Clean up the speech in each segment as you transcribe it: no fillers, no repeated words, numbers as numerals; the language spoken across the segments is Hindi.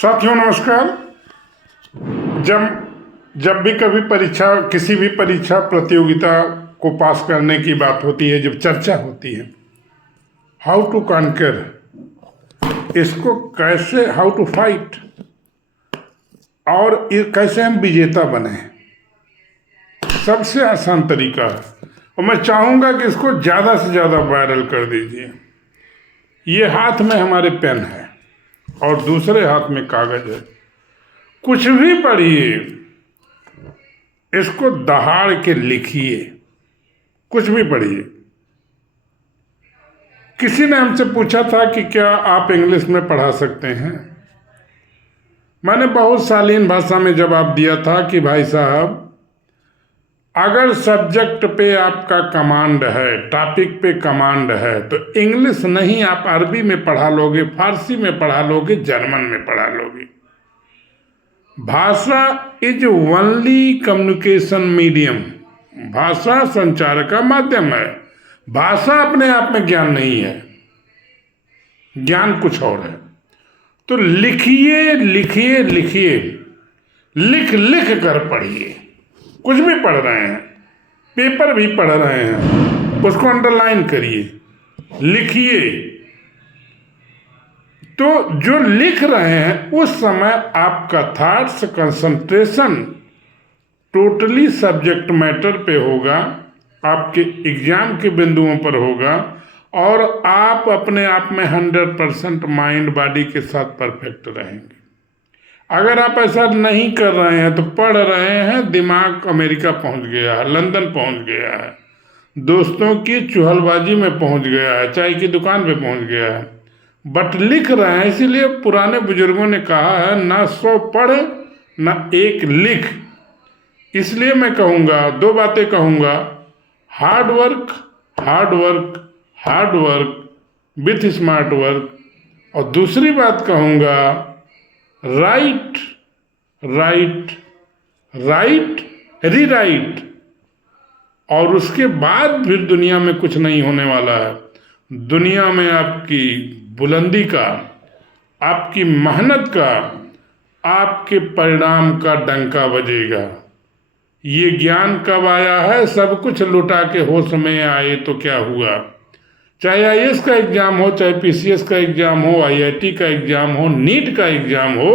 साथियों नमस्कार। जब जब भी कभी परीक्षा किसी भी परीक्षा प्रतियोगिता को पास करने की बात होती है, जब चर्चा होती है, हाउ टू कॉन्कर, इसको कैसे, हाउ टू फाइट, और ये कैसे हम विजेता बने, सबसे आसान तरीका है। और मैं चाहूँगा कि इसको ज़्यादा से ज़्यादा वायरल कर दीजिए। ये हाथ में हमारे पेन है और दूसरे हाथ में कागज है। कुछ भी पढ़िए, इसको दहाड़ के लिखिए। कुछ भी पढ़िए। किसी ने हमसे पूछा था कि क्या आप इंग्लिश में पढ़ा सकते हैं। मैंने बहुत शालीन भाषा में जवाब दिया था कि भाई साहब, अगर सब्जेक्ट पे आपका कमांड है, टॉपिक पे कमांड है, तो इंग्लिश नहीं, आप अरबी में पढ़ा लोगे, फारसी में पढ़ा लोगे, जर्मन में पढ़ा लोगे। भाषा इज ओनली कम्युनिकेशन मीडियम। भाषा संचार का माध्यम है। भाषा अपने आप में ज्ञान नहीं है, ज्ञान कुछ और है। तो लिखिए लिखिए लिखिए, लिख लिख कर पढ़िए। कुछ भी पढ़ रहे हैं, पेपर भी पढ़ रहे हैं, उसको अंडरलाइन करिए, लिखिए। तो जो लिख रहे हैं उस समय आपका thoughts, concentration totally subject matter पे होगा, आपके एग्जाम के बिंदुओं पर होगा, और आप अपने आप में 100% माइंड बॉडी के साथ परफेक्ट रहेंगे। अगर आप ऐसा नहीं कर रहे हैं तो पढ़ रहे हैं, दिमाग अमेरिका पहुंच गया है, लंदन पहुंच गया है, दोस्तों की चुहलबाजी में पहुंच गया है, चाय की दुकान पे पहुंच गया है, बट लिख रहे हैं। इसीलिए पुराने बुजुर्गों ने कहा है, ना 100 पढ़ ना 1 लिख। इसलिए मैं कहूँगा, 2 बातें कहूँगा, hard work, hard work, hard work with smart work, और दूसरी बात कहूँगा, राइट राइट राइट रीराइट। और उसके बाद फिर दुनिया में कुछ नहीं होने वाला है। दुनिया में आपकी बुलंदी का, आपकी मेहनत का, आपके परिणाम का डंका बजेगा। ये ज्ञान कब आया है? सब कुछ लुटा के होश में आए तो क्या हुआ। चाहे आईएएस का एग्जाम हो, चाहे पीसीएस का एग्जाम हो, आईआईटी का एग्जाम हो, नीट का एग्जाम हो,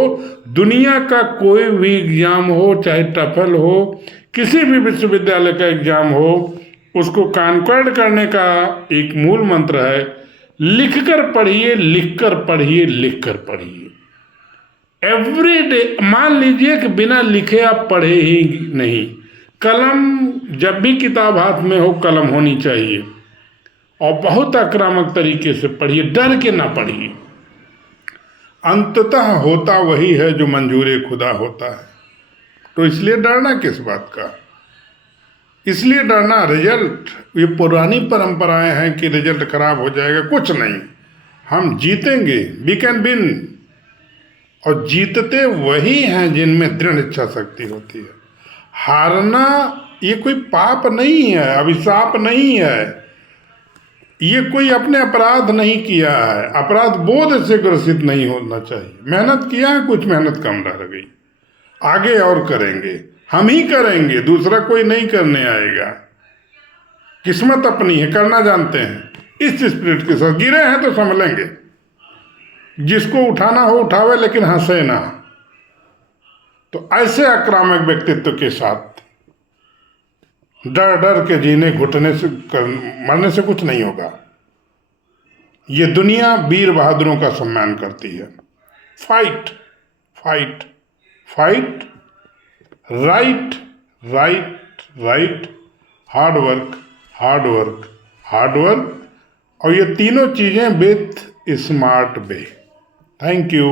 दुनिया का कोई भी एग्जाम हो, चाहे टफल हो, किसी भी विश्वविद्यालय का एग्जाम हो, उसको कॉन्क्वर्ड करने का एक मूल मंत्र है, लिखकर पढ़िए, लिखकर पढ़िए, लिखकर पढ़िए। Every day. मान लीजिए कि बिना लिखे आप पढ़े ही नहीं। कलम, जब भी किताब हाथ में हो, कलम होनी चाहिए, और बहुत आक्रामक तरीके से पढ़िए, डर के ना पढ़िए। अंततः होता वही है जो मंजूर खुदा होता है। तो इसलिए डरना किस बात का? इसलिए डरना रिजल्ट, ये पुरानी परंपराएं हैं कि रिजल्ट खराब हो जाएगा। कुछ नहीं, हम जीतेंगे। We can win. और जीतते वही हैं जिनमें दृढ़ इच्छा शक्ति होती है। हारना ये कोई पाप नहीं है, अभिशाप नहीं है, ये कोई अपने अपराध नहीं किया है, अपराध बोध से ग्रसित नहीं होना चाहिए। मेहनत किया है, कुछ मेहनत कम रह गई, आगे और करेंगे, हम ही करेंगे, दूसरा कोई नहीं करने आएगा। किस्मत अपनी है, करना जानते हैं। इस स्पिरिट के साथ गिरे हैं तो संभलेंगे। जिसको उठाना हो उठावे, लेकिन हंसे ना। तो ऐसे आक्रामक व्यक्तित्व के साथ डर डर के जीने, घुटने से मरने से कुछ नहीं होगा। ये दुनिया वीर बहादुरों का सम्मान करती है। Fight fight fight, right right right, hard work hard work hard work, और ये तीनों चीजें with smart way. Thank you.